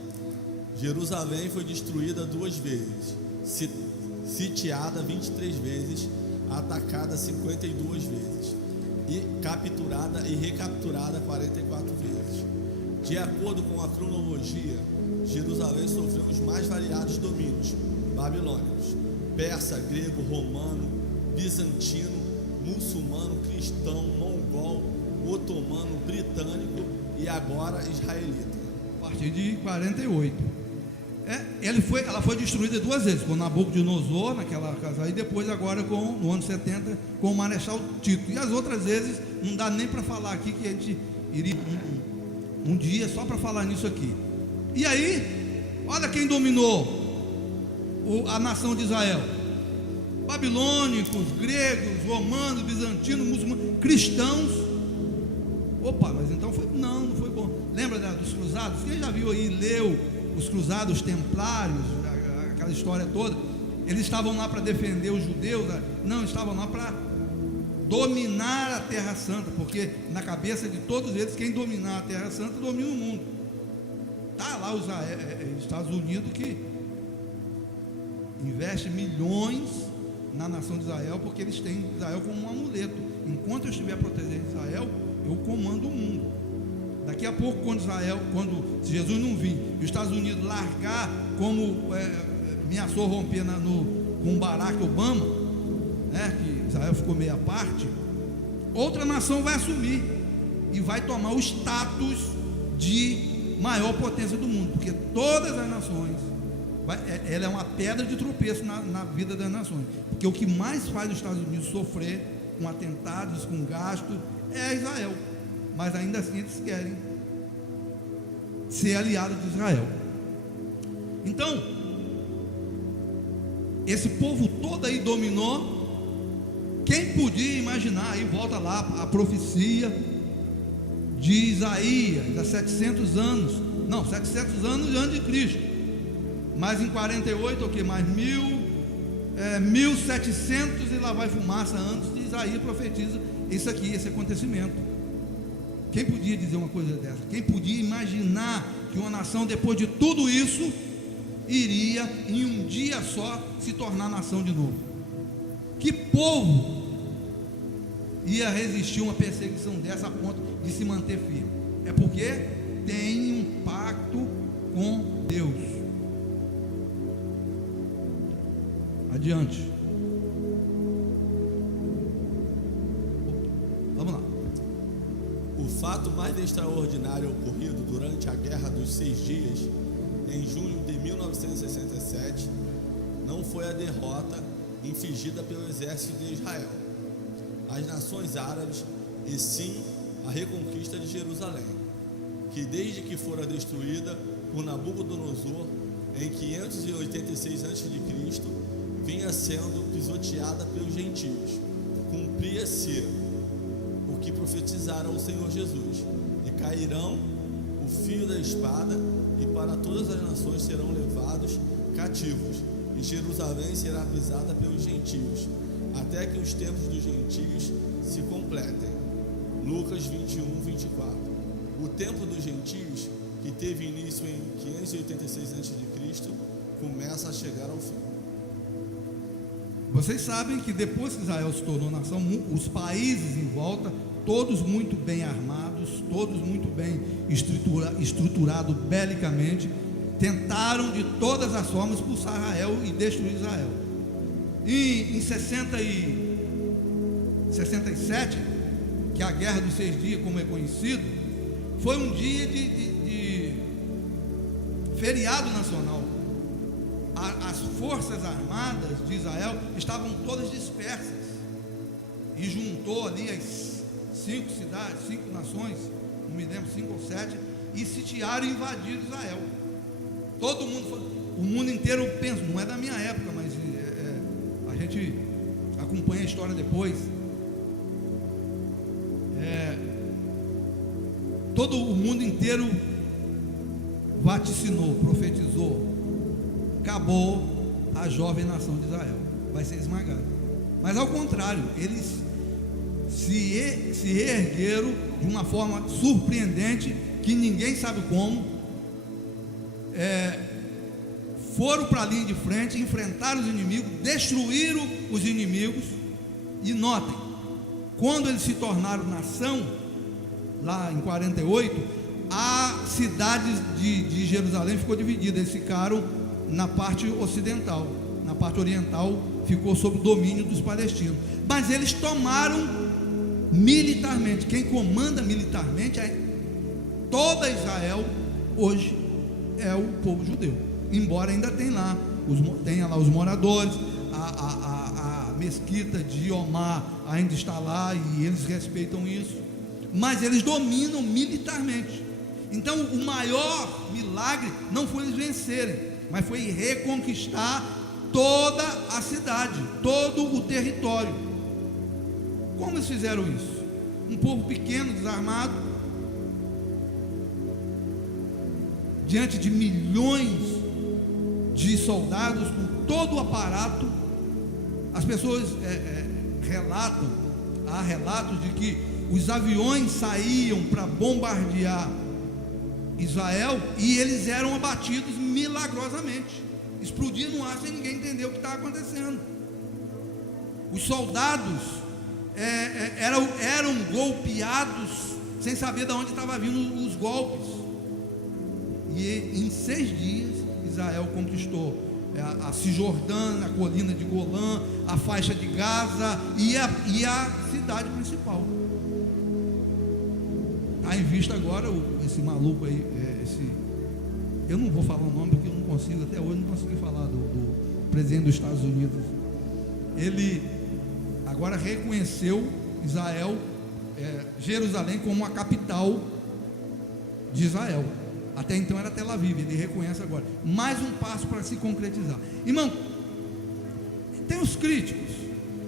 Jerusalém foi destruída 2 vezes, sitiada 23 vezes, atacada 52 vezes, e capturada e recapturada 44 vezes. De acordo com a cronologia, Jerusalém sofreu os mais variados domínios babilônicos: persa, grego, romano, bizantino, muçulmano, cristão, mongol, otomano, britânico e agora israelita. A partir de 48, ela foi destruída 2 vezes, com Nabucodonosor naquela casa, e depois agora no ano 70 com o Marechal Tito. E as outras vezes não dá nem para falar aqui, que a gente iria um dia só para falar nisso aqui. E aí, olha quem dominou a nação de Israel: babilônicos, gregos, romanos, bizantinos, muçulmanos, cristãos. Opa, mas então não foi bom. Lembra dos cruzados? Quem já viu aí, leu os cruzados templários, aquela história toda? Eles estavam lá para defender os judeus? Não, estavam lá para dominar a Terra Santa, porque na cabeça de todos eles, quem dominar a Terra Santa domina o mundo. Está lá os Estados Unidos, que investe milhões na nação de Israel, porque eles têm Israel como um amuleto. Enquanto eu estiver protegendo Israel, eu comando o mundo. Daqui a pouco, quando se Jesus não vir e os Estados Unidos largar, como ameaçou romper com Barack Obama, né, que Israel ficou meio à parte, outra nação vai assumir e vai tomar o status de maior potência do mundo, porque todas as nações, ela é uma pedra de tropeço na vida das nações, porque o que mais faz os Estados Unidos sofrer com atentados, com gasto, é Israel, mas ainda assim eles querem ser aliados de Israel. Então, esse povo todo aí dominou. Quem podia imaginar, aí volta lá a profecia de Isaías, há 700 anos antes de Cristo, mas em 48, o que mais? 1700 e lá vai fumaça antes de Isaías profetiza isso aqui, esse acontecimento. Quem podia dizer uma coisa dessa? Quem podia imaginar que uma nação, depois de tudo isso, iria em um dia só se tornar nação de novo? Que povo ia resistir uma perseguição dessa a ponto de se manter firme? É porque tem um pacto com Deus. Adiante. Vamos lá. O fato mais extraordinário ocorrido durante a Guerra dos 6 Dias, em junho de 1967, não foi a derrota infligida pelo exército de Israel, as nações árabes, e sim a reconquista de Jerusalém, que desde que fora destruída por Nabucodonosor em 586 a.C., vinha sendo pisoteada pelos gentios. Cumpria-se o que profetizaram o Senhor Jesus: e cairão o fio da espada, e para todas as nações serão levados cativos, e Jerusalém será pisada pelos gentios, até que os tempos dos gentios se completem. Lucas 21, 24. O tempo dos gentios, que teve início em 586 a.C., começa a chegar ao fim. Vocês sabem que depois que Israel se tornou nação, os países em volta, todos muito bem armados, todos muito bem estruturados belicamente, tentaram de todas as formas expulsar Israel e destruir Israel. E em 67, que é a Guerra dos 6 Dias, como é conhecido, foi um dia de feriado nacional. As forças armadas de Israel estavam todas dispersas, e juntou ali as 5 cidades, 5 nações, não me lembro, 5 ou 7, e sitiaram e invadiram Israel. Todo mundo, o mundo inteiro pensa, não é da minha época, mas a gente acompanha a história depois. Todo o mundo inteiro vaticinou, profetizou: acabou a jovem nação de Israel, vai ser esmagada. Mas ao contrário, eles se ergueram de uma forma surpreendente, que ninguém sabe como. Foram para a linha de frente, enfrentaram os inimigos, destruíram os inimigos. E notem, quando eles se tornaram nação, lá em 48, a cidade de Jerusalém ficou dividida. Eles ficaram na parte ocidental, na parte oriental ficou sob o domínio dos palestinos. Mas eles tomaram militarmente. Quem comanda militarmente toda Israel hoje é o povo judeu, embora ainda tenha lá os moradores. A mesquita de Omar ainda está lá e eles respeitam isso, mas eles dominam militarmente. Então o maior milagre não foi eles vencerem, mas foi reconquistar toda a cidade, todo o território. Como eles fizeram isso? Um povo pequeno, desarmado, diante de milhões de soldados, com todo o aparato. As pessoas há relatos de que os aviões saíam para bombardear Israel e eles eram abatidos milagrosamente, explodiam no ar sem ninguém entender o que estava acontecendo. Os soldados eram golpeados sem saber de onde estavam vindo os golpes. E em 6 dias Israel conquistou a Cisjordânia, a colina de Golã, a faixa de Gaza e a cidade principal. Está em vista agora esse maluco aí, eu não vou falar o nome porque eu não consigo, até hoje não consegui falar do presidente dos Estados Unidos. Ele agora reconheceu Israel, Jerusalém, como a capital de Israel. Até então era Tel Aviv, ele reconhece agora. Mais um passo para se concretizar. Irmão, tem os críticos,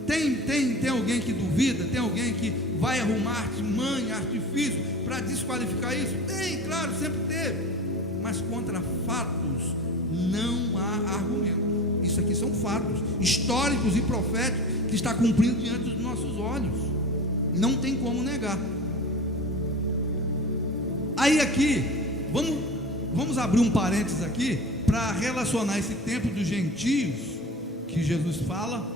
tem alguém que duvida, tem alguém que vai arrumar artimanha, artifício para desqualificar isso? Tem, claro, sempre teve. Mas contra fatos não há argumento. Isso aqui são fatos históricos e proféticos que está cumprindo diante dos nossos olhos. Não tem como negar. Aí aqui, vamos abrir um parênteses aqui para relacionar esse tempo dos gentios que Jesus fala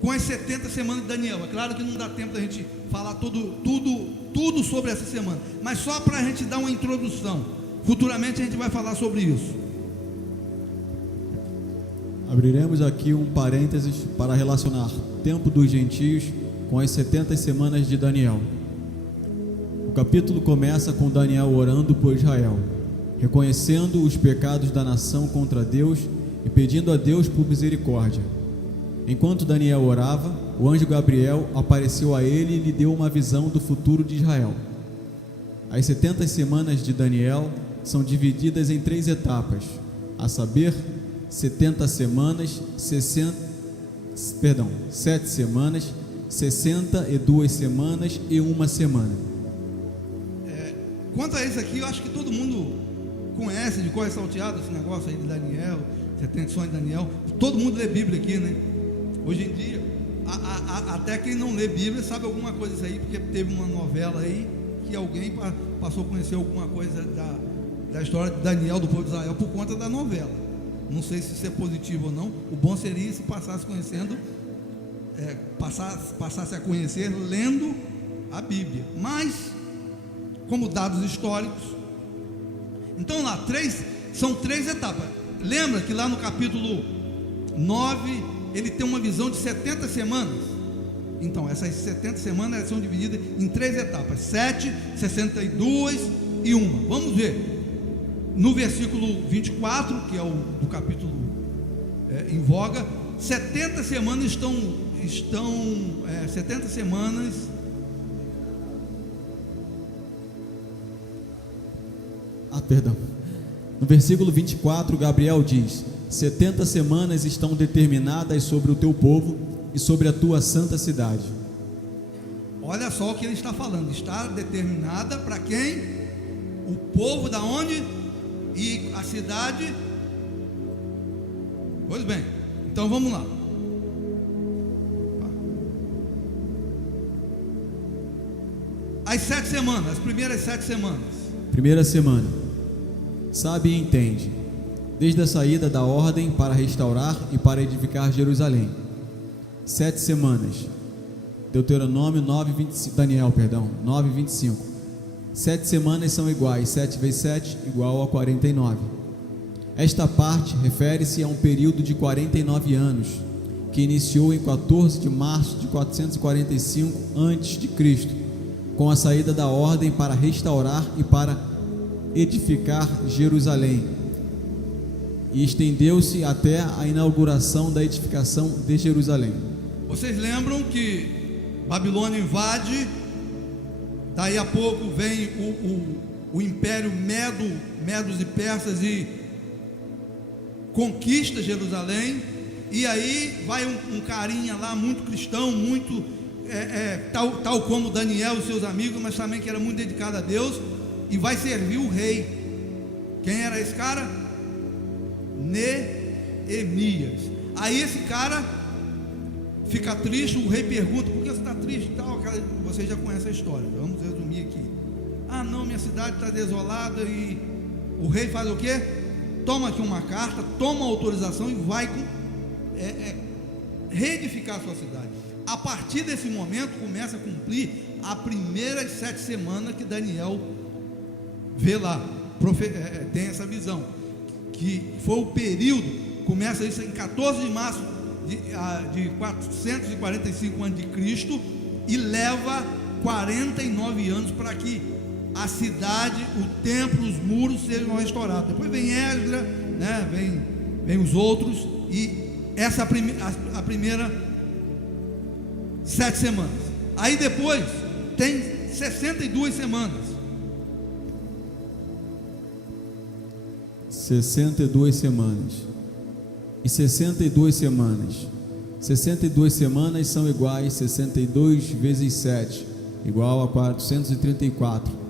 com as 70 semanas de Daniel. É claro que não dá tempo da gente falar tudo sobre essa semana, mas só para a gente dar uma introdução. Futuramente a gente vai falar sobre isso. Abriremos aqui um parênteses para relacionar o tempo dos gentios com as 70 semanas de Daniel. O capítulo começa com Daniel orando por Israel, reconhecendo os pecados da nação contra Deus e pedindo a Deus por misericórdia. Enquanto Daniel orava, o anjo Gabriel apareceu a ele e lhe deu uma visão do futuro de Israel. As 70 semanas de Daniel são divididas em 3 etapas, a saber, 7 semanas, 62 semanas e 1 semana. Quanto a isso aqui, eu acho que todo mundo conhece de cor salteado esse negócio aí de Daniel, 70 sonhos de Daniel. Todo mundo lê Bíblia aqui, né? Hoje em dia, até quem não lê Bíblia sabe alguma coisa disso aí, porque teve uma novela aí que alguém passou a conhecer alguma coisa da história de Daniel, do povo de Israel, por conta da novela. Não sei se isso é positivo ou não. O bom seria se passasse conhecendo, passasse a conhecer lendo a Bíblia. Mas, como dados históricos, então lá, são 3 etapas. Lembra que lá no capítulo 9 ele tem uma visão de 70 semanas. Então essas 70 semanas são divididas em 3 etapas: 7, 62 e 1. Vamos ver no versículo 24, que é o do capítulo em voga. 70 semanas estão 70 semanas. No versículo 24, Gabriel diz: 70 semanas estão determinadas sobre o teu povo e sobre a tua santa cidade. Olha só o que ele está falando. Está determinada para quem? O povo da onde? E a cidade? Pois bem, então vamos lá. As 7 semanas, as primeiras 7 semanas. Primeira semana: sabe e entende, desde a saída da ordem para restaurar e para edificar Jerusalém. 7 semanas. Deuteronômio 9:25. 7 semanas são iguais, 7 vezes 7 igual a 49. Esta parte refere-se a um período de 49 anos, que iniciou em 14 de março de 445 a.C., com a saída da ordem para restaurar e para edificar Jerusalém, e estendeu-se até a inauguração da edificação de Jerusalém. Vocês lembram que Babilônia invade, daí a pouco vem o império Medos e Persas e conquista Jerusalém, e aí vai um carinha lá muito cristão, muito tal como Daniel e seus amigos, mas também que era muito dedicado a Deus, e vai servir o rei. Quem era esse cara? Neemias. Aí esse cara fica triste, o rei pergunta: por que você está triste e tal? Você já conhece a história, vamos resumir aqui. Ah não, minha cidade está desolada. E o rei faz o quê? Toma aqui uma carta, toma autorização e vai reedificar a sua cidade. A partir desse momento começa a cumprir as primeiras 7 semanas que Daniel vê lá, tem essa visão, que foi o período, começa isso em 14 de março de 445 a.C. e leva 49 anos para que a cidade, o templo, os muros sejam restaurados. Depois vem Esdras, né? vem os outros, e essa a primeira 7 semanas. Aí depois tem 62 semanas. 62 semanas. E 62 semanas. 62 semanas são iguais 62 vezes 7, igual a 434.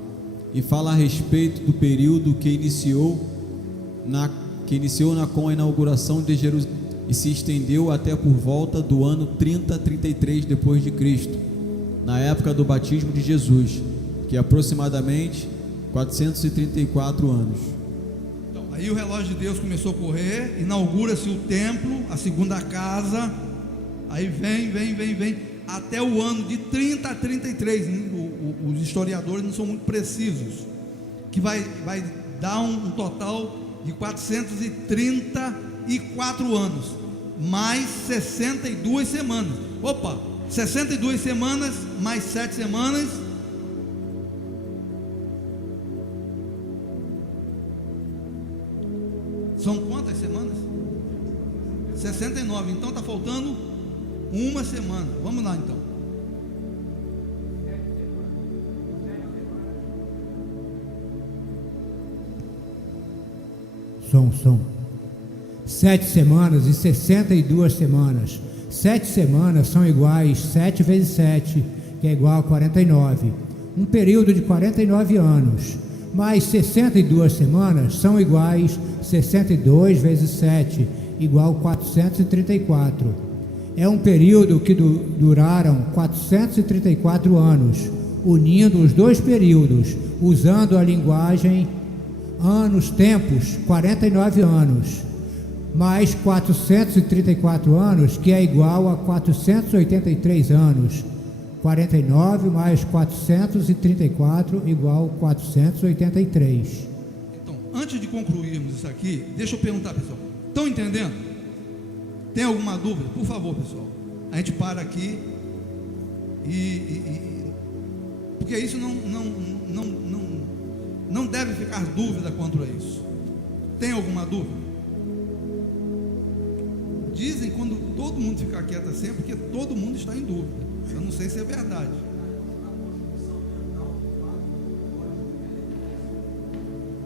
E fala a respeito do período que iniciou com a inauguração de Jerusalém e se estendeu até por volta do ano 30-33 depois de Cristo, na época do batismo de Jesus, que é aproximadamente 434 anos. Então, aí o relógio de Deus começou a correr, inaugura-se o templo, a segunda casa, aí vem, até o ano de 30 a 33, os historiadores não são muito precisos, que vai dar um total de 434 anos, mais 62 semanas. Opa, 62 semanas, mais 7 semanas, são quantas semanas? 69, então está faltando uma semana. Vamos lá então. Som. 7 semanas e 62 semanas. 7 semanas são iguais 7 vezes 7, que é igual a 49. Um período de 49 anos. Mais 62 semanas são iguais 62 vezes 7, igual a 434. É um período que duraram 434 anos, unindo os dois períodos, usando a linguagem anos, tempos, 49 anos, mais 434 anos, que é igual a 483 anos. 49 mais 434 igual a 483. Então, antes de concluirmos isso aqui, deixa eu perguntar, pessoal, estão entendendo? Tem alguma dúvida? Por favor, pessoal, a gente para aqui porque isso não deve ficar dúvida quanto a isso. Tem alguma dúvida? Dizem quando todo mundo ficar quieto assim, é porque todo mundo está em dúvida. Eu não sei se é verdade.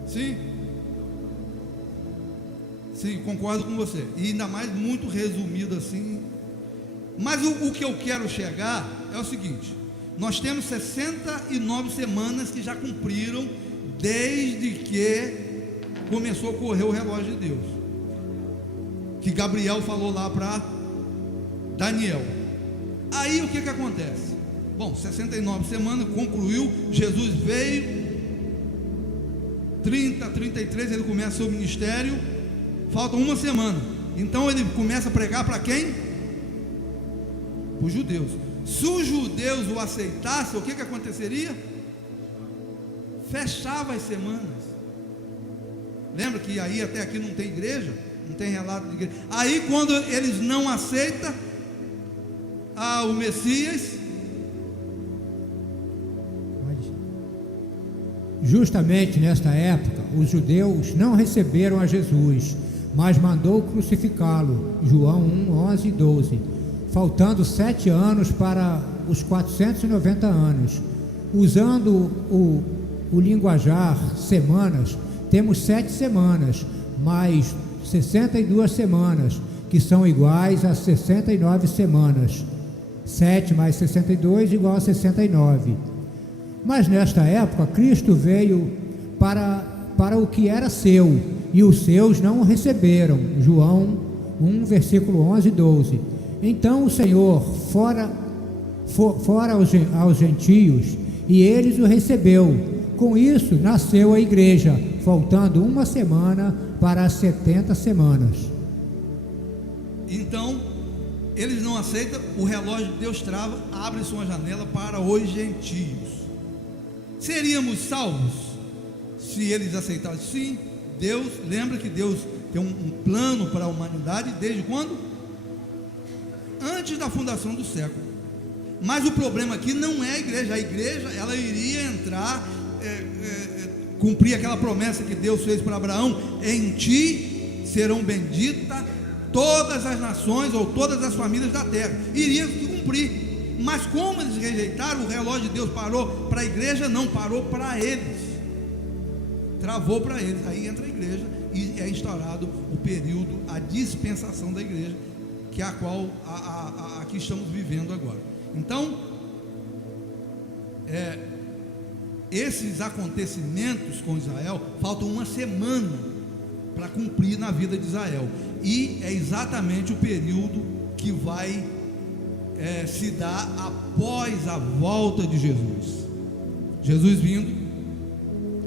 Sim, concordo com você. E ainda mais muito resumido assim. Mas o que eu quero chegar é o seguinte: nós temos 69 semanas que já cumpriram desde que começou a correr o relógio de Deus, que Gabriel falou lá para Daniel. Aí o que acontece? Bom, 69 semanas, concluiu, Jesus veio, 30, 33, ele começa seu ministério, falta uma semana, então ele começa a pregar para quem? Para os judeus. Se os judeus o aceitassem, o que aconteceria? Fechava as semanas. Lembra que aí até aqui não tem igreja? Não tem relato de igreja. Aí quando eles não aceitam o Messias, justamente nesta época, os judeus não receberam a Jesus, mas mandou crucificá-lo. João 1, 11 e 12. Faltando 7 anos para os 490 anos. Usando o linguajar semanas, temos 7 semanas, mais 62 semanas, que são iguais a 69 semanas. 7 mais 62 igual a 69. Mas nesta época, Cristo veio para o que era seu, e os seus não o receberam. João 1, versículo 11 e 12. Então o Senhor fora aos gentios, e eles o recebeu. Com isso nasceu a igreja, faltando uma semana para as 70 semanas. Então eles não aceitam, o relógio de Deus trava, abre-se uma janela para os gentios. Seríamos salvos se eles aceitassem? Sim. Deus, lembra que Deus tem um plano para a humanidade desde quando? Antes da fundação do século. Mas o problema aqui não é a igreja ela iria entrar, cumprir aquela promessa que Deus fez para Abraão: em ti serão benditas todas as nações ou todas as famílias da terra. Iria cumprir, mas como eles rejeitaram, o relógio de Deus parou para a igreja, não parou para eles, travou para eles. Aí entra a igreja e é instaurado o período, a dispensação da igreja, que é a qual aqui estamos vivendo agora. Então, esses acontecimentos com Israel, faltam uma semana para cumprir na vida de Israel, e é exatamente o período que vai se dar após a volta de Jesus. Jesus vindo,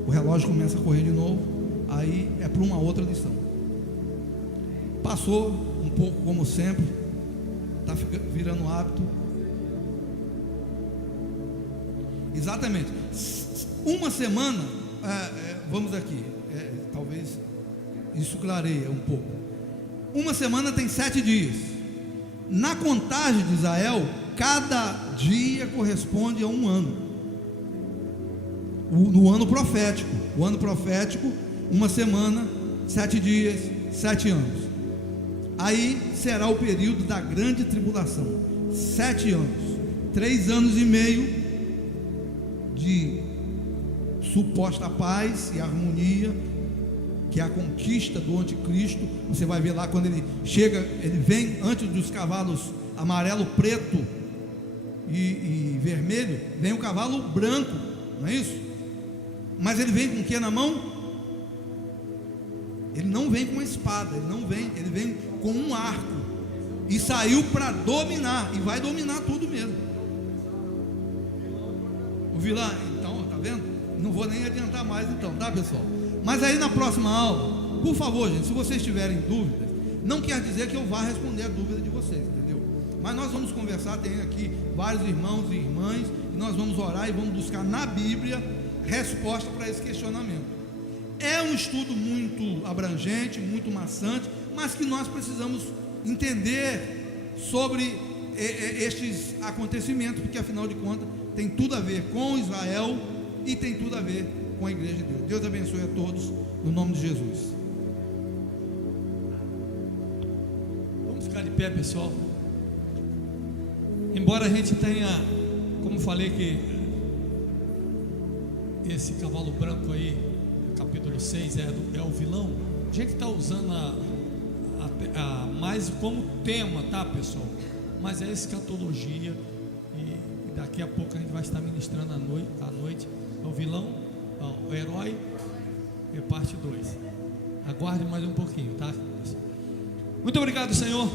o relógio começa a correr de novo, aí é para uma outra lição. Passou um pouco como sempre, está virando hábito. Exatamente, uma semana, vamos aqui, talvez isso clareia um pouco. Uma semana tem 7 dias. Na contagem de Israel, cada dia corresponde a um ano. No ano profético, o ano profético, uma semana, 7 dias, 7 anos. Aí será o período da grande tribulação, 7 anos, 3 anos e meio de suposta paz e harmonia, que é a conquista do anticristo. Você vai ver lá quando ele chega, ele vem antes dos cavalos amarelo, preto e vermelho, vem o cavalo branco, não é isso? Mas ele vem com o que na mão? Ele não vem com uma espada, ele vem com um arco, e saiu para dominar, e vai dominar tudo mesmo. O vilão, então, tá vendo? Não vou nem adiantar mais então, tá, pessoal? Mas aí na próxima aula, por favor, gente, se vocês tiverem dúvidas, não quer dizer que eu vá responder a dúvida de vocês, entendeu? Mas nós vamos conversar, tem aqui vários irmãos e irmãs, e nós vamos orar e vamos buscar na Bíblia resposta para esse questionamento. É um estudo muito abrangente, muito maçante, mas que nós precisamos entender sobre estes acontecimentos, porque afinal de contas tem tudo a ver com Israel e tem tudo a ver com a igreja de Deus. Deus abençoe a todos, no nome de Jesus. Vamos ficar de pé, pessoal. Embora a gente tenha, como falei, que esse cavalo branco aí, capítulo 6, é o vilão, a gente está usando mais como tema, tá, pessoal? Mas é escatologia, e daqui a pouco a gente vai estar ministrando à noite. É o vilão, o herói, é parte 2. Aguarde mais um pouquinho, tá? Muito obrigado, Senhor,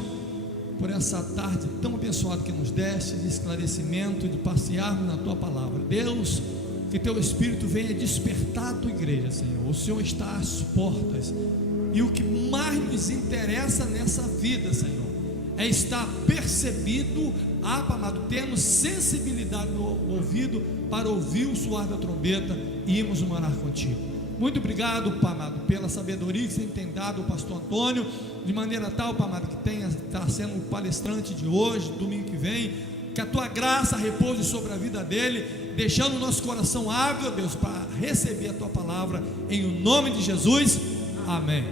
por essa tarde tão abençoada que nos deste, de esclarecimento, de passearmos na tua palavra. Deus, que teu Espírito venha despertar a tua igreja, Senhor. O Senhor está às portas, e o que mais nos interessa nessa vida, Senhor, é estar percebido, amado, tendo sensibilidade no ouvido para ouvir o soar da trombeta e irmos morar contigo. Muito obrigado, Pai amado, pela sabedoria que você tem dado ao pastor Antônio, de maneira tal, Pai amado, que está sendo o palestrante de hoje, domingo que vem. Que a tua graça repouse sobre a vida dele, deixando o nosso coração ávido, Deus, para receber a tua palavra, em o nome de Jesus, amém.